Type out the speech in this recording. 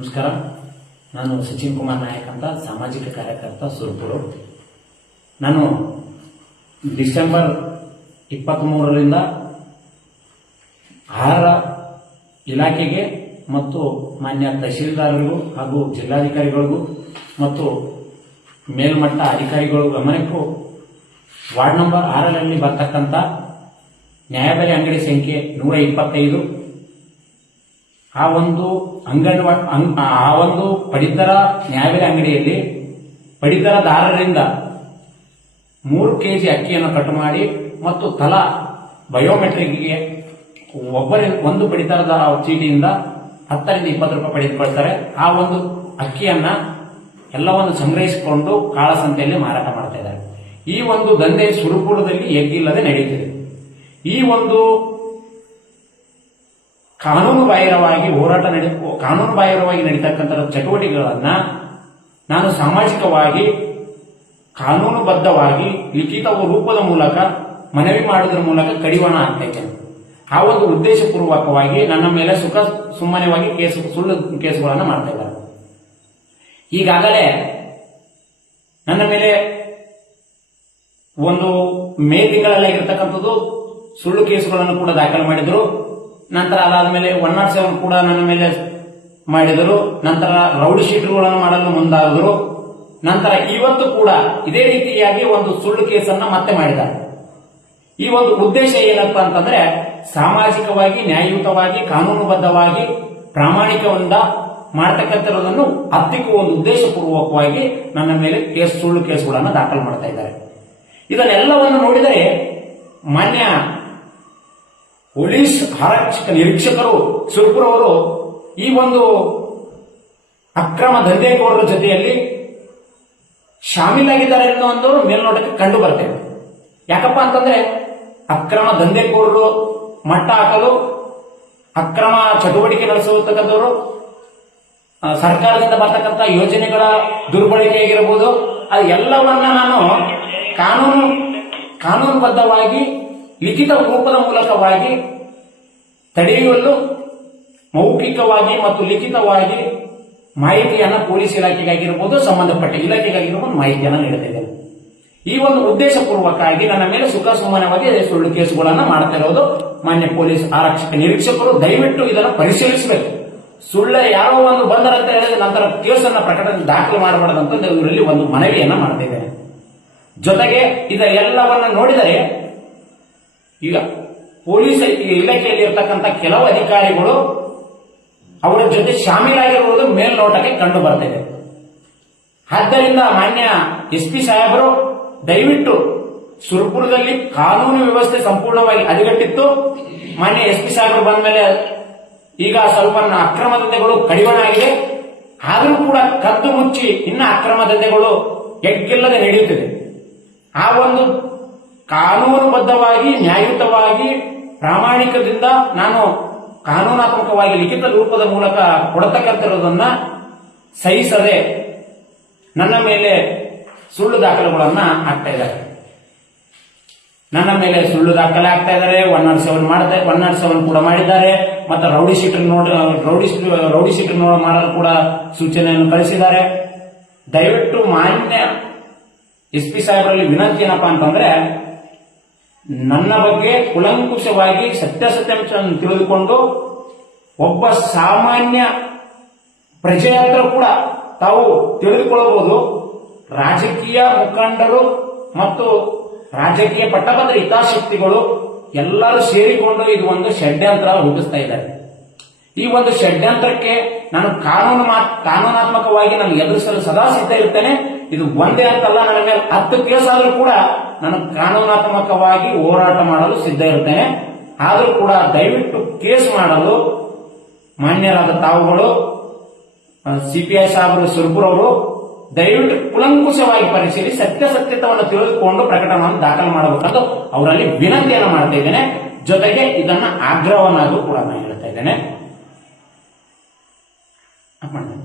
ನಮಸ್ಕಾರ. ನಾನು ಸಚಿನ್ ಕುಮಾರ್ ನಾಯಕ್ ಅಂತ ಸಾಮಾಜಿಕ ಕಾರ್ಯಕರ್ತ ಸುರಪುರ. ನಾನು ಡಿಸೆಂಬರ್ 23ರಿಂದ ಆಹಾರ ಇಲಾಖೆಗೆ ಮತ್ತು ಮಾನ್ಯ ತಹಶೀಲ್ದಾರರಿಗೂ ಹಾಗೂ ಜಿಲ್ಲಾಧಿಕಾರಿಗಳಿಗೂ ಮತ್ತು ಮೇಲ್ಮಟ್ಟ ಅಧಿಕಾರಿಗಳ ಗಮನಕ್ಕೂ ವಾರ್ಡ್ ನಂಬರ್ 6ರಲ್ಲಿ ಬರ್ತಕ್ಕಂಥ ನ್ಯಾಯಬೆಲೆ ಅಂಗಡಿ ಸಂಖ್ಯೆ 125 ಆ ಒಂದು ಪಡಿತರ ನ್ಯಾಯಬೆಲೆ ಅಂಗಡಿಯಲ್ಲಿ ಪಡಿತರದಾರರಿಂದ 3 ಕೆಜಿ ಅಕ್ಕಿಯನ್ನು ಕಟ್ ಮಾಡಿ ಮತ್ತು ತಲಾ ಬಯೋಮೆಟ್ರಿಕ್ಗೆ ಒಂದು ಪಡಿತರದ ಚೀಟಿಯಿಂದ 10 ರಿಂದ 20 ರೂಪಾಯಿ ಪಡೆದುಕೊಳ್ತಾರೆ. ಆ ಒಂದು ಅಕ್ಕಿಯನ್ನ ಎಲ್ಲವನ್ನು ಸಂಗ್ರಹಿಸಿಕೊಂಡು ಕಾಳಸಂತೆಯಲ್ಲಿ ಮಾರಾಟ ಮಾಡ್ತಾ ಇದ್ದಾರೆ. ಈ ಒಂದು ದಂಧೆ ಸುರಪುರದಲ್ಲಿ ಎಗ್ಗಿಲ್ಲದೆ ನಡೆಯುತ್ತಿದೆ. ಈ ಒಂದು ಕಾನೂನು ಬಾಹಿರವಾಗಿ ನಡೀತಕ್ಕಂಥ ಚಟುವಟಿಕೆಗಳನ್ನ ನಾನು ಸಾಮಾಜಿಕವಾಗಿ ಕಾನೂನುಬದ್ಧವಾಗಿ ಲಿಖಿತ ರೂಪದ ಮೂಲಕ ಮನವಿ ಮಾಡುವುದರ ಮೂಲಕ ಕಡಿವಾಣ ಆಗ್ತಾ ಇದ್ದೇನೆ. ಆ ಒಂದು ಉದ್ದೇಶಪೂರ್ವಕವಾಗಿ ನನ್ನ ಮೇಲೆ ಸುಮ್ಮನೆವಾಗಿ ಸುಳ್ಳು ಕೇಸುಗಳನ್ನು ಮಾಡ್ತಾ ಇದ್ದಾರೆ. ಈಗಾಗಲೇ ನನ್ನ ಮೇಲೆ ಒಂದು ಮೇ ತಿಂಗಳಲ್ಲಿ ಆಗಿರ್ತಕ್ಕಂಥದ್ದು ಸುಳ್ಳು ಕೇಸುಗಳನ್ನು ಕೂಡ ದಾಖಲು ಮಾಡಿದ್ರು. ನಂತರ ಅದಾದ ಮೇಲೆ 107 ಕೂಡ ನನ್ನ ಮೇಲೆ ಮಾಡಿದರು. ನಂತರ ರೌಡಿ ಶೀಟರ್ಗಳನ್ನು ಮಾಡಲು ಮುಂದಾದರು. ನಂತರ ಇವತ್ತು ಕೂಡ ಇದೇ ರೀತಿಯಾಗಿ ಒಂದು ಸುಳ್ಳು ಕೇಸನ್ನ ಮತ್ತೆ ಮಾಡಿದ್ದಾರೆ. ಈ ಒಂದು ಉದ್ದೇಶ ಏನಪ್ಪ ಅಂತಂದ್ರೆ ಸಾಮಾಜಿಕವಾಗಿ ನ್ಯಾಯಯುತವಾಗಿ ಕಾನೂನುಬದ್ಧವಾಗಿ ಪ್ರಾಮಾಣಿಕದಿಂದ ಮಾಡ್ತಕ್ಕಂಥದ್ದನ್ನು ಹತ್ತಿಕ್ಕುವ ಒಂದು ಉದ್ದೇಶಪೂರ್ವಕವಾಗಿ ನನ್ನ ಮೇಲೆ ಸುಳ್ಳು ಕೇಸುಗಳನ್ನು ದಾಖಲು ಮಾಡ್ತಾ ಇದ್ದಾರೆ. ಇದನ್ನೆಲ್ಲವನ್ನು ನೋಡಿದರೆ ಮಾನ್ಯ ಪೊಲೀಸ್ ಆರಕ್ಷಕ ನಿರೀಕ್ಷಕರು ಸುರಪುರ ಅವರು ಈ ಒಂದು ಅಕ್ರಮ ದಂಧೆಕೋರರ ಜೊತೆಯಲ್ಲಿ ಶಾಮೀಲಾಗಿದ್ದಾರೆ ಅನ್ನೋ ಒಂದು ಮೇಲ್ನೋಟಕ್ಕೆ ಕಂಡು ಬರ್ತೇವೆ. ಯಾಕಪ್ಪ ಅಂತಂದ್ರೆ ಅಕ್ರಮ ದಂಧೆಕೋರರು ಮಟ್ಟ ಹಾಕಲು ಅಕ್ರಮ ಚಟುವಟಿಕೆ ನಡೆಸತಕ್ಕಂಥವರು ಸರ್ಕಾರದಿಂದ ಬರ್ತಕ್ಕಂಥ ಯೋಜನೆಗಳ ದುರ್ಬಳಕೆ ಆಗಿರಬಹುದು, ಅದು ಎಲ್ಲವನ್ನ ನಾನು ಕಾನೂನುಬದ್ಧವಾಗಿ ಲಿಖಿತ ರೂಪದ ಮೂಲಕವಾಗಿ ತಡೆಯುವಲು ಮೌಖಿಕವಾಗಿ ಮತ್ತು ಲಿಖಿತವಾಗಿ ಮಾಹಿತಿಯನ್ನು ಪೊಲೀಸ್ ಇಲಾಖೆಗಾಗಿರ್ಬೋದು ಸಂಬಂಧಪಟ್ಟ ಇಲಾಖೆಗಾಗಿರ್ಬೋದು ಮಾಹಿತಿಯನ್ನು ನೀಡುತ್ತಿದ್ದೇನೆ. ಈ ಒಂದು ಉದ್ದೇಶಪೂರ್ವಕವಾಗಿ ನನ್ನ ಮೇಲೆ ಸುಮ್ಮನವಾಗಿ ಸುಳ್ಳು ಕೇಸುಗಳನ್ನು ಮಾಡ್ತಾ ಇರೋದು ಮಾನ್ಯ ಪೊಲೀಸ್ ಆರಕ್ಷಕ ನಿರೀಕ್ಷಕರು ದಯವಿಟ್ಟು ಇದನ್ನು ಪರಿಶೀಲಿಸಬೇಕು. ಸುಳ್ಳ ಯಾರೋ ಒಂದು ಬಂದರಂತ ಹೇಳಿದ ನಂತರ ಕೇಸನ್ನ ಪ್ರಕಟಣೆ ದಾಖಲು ಮಾಡಬಾರದಂತ ಇವರಲ್ಲಿ ಒಂದು ಮನವಿಯನ್ನ ಮಾಡ್ತಿದ್ದೇನೆ. ಜೊತೆಗೆ ಇದೆಲ್ಲವನ್ನ ನೋಡಿದರೆ ಈಗ ಪೊಲೀಸ್ ಇಲಾಖೆಯಲ್ಲಿ ಇರತಕ್ಕಂಥ ಕೆಲವು ಅಧಿಕಾರಿಗಳು ಅವರ ಜೊತೆ ಶಾಮೀಲಾಗಿರುವುದು ಮೇಲ್ನೋಟಕ್ಕೆ ಕಂಡು ಬರ್ತದೆ. ಆದ್ದರಿಂದ ಮಾನ್ಯ SP ಸಾಹೇಬರು ದಯವಿಟ್ಟು ಸುರಪುರದಲ್ಲಿ ಕಾನೂನು ವ್ಯವಸ್ಥೆ ಸಂಪೂರ್ಣವಾಗಿ ಹದಗೆಟ್ಟಿತ್ತು. ಮಾನ್ಯ SP ಸಾಹೇಬರು ಬಂದ ಮೇಲೆ ಈಗ ಸ್ವಲ್ಪ ಅಕ್ರಮ ದಂಧೆಗಳು ಕಡಿವಾಣ ಆಗಿದೆ. ಆದರೂ ಕೂಡ ಕದ್ದು ಮುಚ್ಚಿ ಇನ್ನ ಅಕ್ರಮ ದಂಧೆಗಳು ಎಗ್ಗಿಲ್ಲದೆ ನಡೆಯುತ್ತಿದೆ. ಆ ಒಂದು ಕಾನೂನುಬದ್ಧವಾಗಿ ನ್ಯಾಯಯುತವಾಗಿ ಪ್ರಾಮಾಣಿಕದಿಂದ ನಾನು ಕಾನೂನಾತ್ಮಕವಾಗಿ ಲಿಖಿತ ರೂಪದ ಮೂಲಕ ಕೊಡತಕ್ಕಂಥದ್ದನ್ನ ಸಹಿಸದೆ ನನ್ನ ಮೇಲೆ ಸುಳ್ಳು ದಾಖಲೆಗಳನ್ನ ಆಗ್ತಾ ಇದ್ದಾರೆ. ನನ್ನ ಮೇಲೆ ಸುಳ್ಳು ದಾಖಲೆ ಆಗ್ತಾ ಇದ್ದಾರೆ. 107 ಕೂಡ ಮಾಡಿದ್ದಾರೆ. ಮತ್ತೆ ರೌಡಿ ಶೀಟರ್ ಮಾಡಲು ಕೂಡ ಸೂಚನೆಯನ್ನು ಕಳಿಸಿದ್ದಾರೆ. ದಯವಿಟ್ಟು ಮಾನ್ಯ SP ಸಾಹೇಬರಲ್ಲಿ ವಿನಂತಿ ಏನಪ್ಪಾ ಅಂತಂದ್ರೆ ನನ್ನ ಬಗ್ಗೆ ಕುಲಂಕುಷವಾಗಿ ಸತ್ಯಾಸತ್ಯಾಂಶವನ್ನು ತಿಳಿದುಕೊಂಡು ಒಬ್ಬ ಸಾಮಾನ್ಯ ಪ್ರಜೆಯ ಹತ್ರ ಕೂಡ ತಾವು ತಿಳಿದುಕೊಳ್ಳಬಹುದು. ರಾಜಕೀಯ ಮುಖಂಡರು ಮತ್ತು ರಾಜಕೀಯ ಪಟ್ಟಭದ್ರ ಹಿತಾಸಕ್ತಿಗಳು ಎಲ್ಲರೂ ಸೇರಿಕೊಂಡು ಇದು ಒಂದು ಷಡ್ಯಂತ್ರ ರೂಪಿಸ್ತಾ ಇದ್ದಾರೆ. ಈ ಒಂದು ಷಡ್ಯಂತ್ರಕ್ಕೆ ನಾನು ಕಾನೂನಾತ್ಮಕವಾಗಿ ನಾನು ಎದುರಿಸಲು ಸದಾ ಸಿದ್ಧ ಇರ್ತೇನೆ. ಇದು ಒಂದೇ ಅಂತಲ್ಲ, ನನ್ನ ಮೇಲೆ 10 ಕೇಸಾದರೂ ಕೂಡ ನಾನು ಕಾನೂನಾತ್ಮಕವಾಗಿ ಹೋರಾಟ ಮಾಡಲು ಸಿದ್ಧ ಇರ್ತೇನೆ. ಆದರೂ ಕೂಡ ದಯವಿಟ್ಟು ಕೇಸ್ ಮಾಡಲು ಮಾನ್ಯರಾದ ತಾವುಗಳು CPI ಸಾಹೇಬರು ಸುರಪುರ ಅವರು ದಯವಿಟ್ಟು ಕುಲಂಕುಷವಾಗಿ ಪರಿಶೀಲಿಸಿ ಸತ್ಯಾಸತ್ಯತೆಯನ್ನು ತಿಳಿದುಕೊಂಡು ಪ್ರಕರಣವನ್ನು ದಾಖಲು ಮಾಡಬೇಕಂತ ಅವರಲ್ಲಿ ವಿನಂತಿಯನ್ನು ಮಾಡ್ತಾ ಇದ್ದೇನೆ. ಜೊತೆಗೆ ಇದನ್ನ ಆಗ್ರಹವನ್ನಾಗೂ ಕೂಡ ನಾನು ಹೇಳ್ತಾ ಇದ್ದೇನೆ.